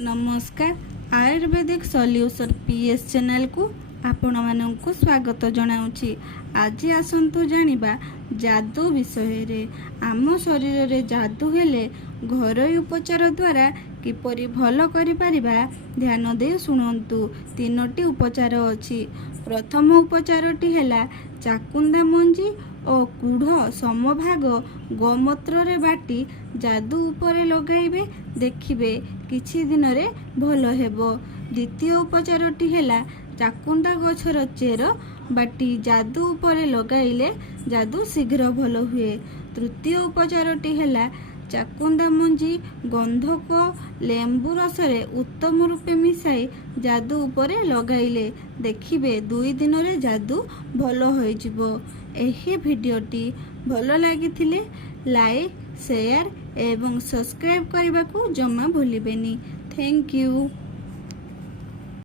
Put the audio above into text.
नमस्कार। Ayurvedic solution PS channel को आपण मानक स्वागत जनाऊँगी। आज आसतु जानिबा जादू विषय रे। आम शरीर रे जादू हेले घरोई उपचार द्वारा किपरि भल करि परिबा ध्यान दे शुणु। तीनोटी उपचार अछि। प्रथम उपचारटी हेला चाकुंदा मंजी और कूढ़ समभाग गोमूत्र रे बाटी जादू उपरे लगाइबे, देखिबे किछि दिन रे भल हेबो। द्वितीय उपचारटी हेला चाकुंदा गछर चेर बाटी जादू उपरे लगाइले जादू शीघ्र भल हुए। तृतीय उपचारटी हेला चाकुंदा मंजी गंधक लेंबू रसरे उत्तम रूपे मिसाई जादू उपरे लगाइले, देखिबे 2 दिन रे जादू भल होई जिवो। एही भिडियोटी भल लागिथिले लाइक, शेयर एवं सब्सक्राइब करने को जमा भूलिबेनी। Thank you.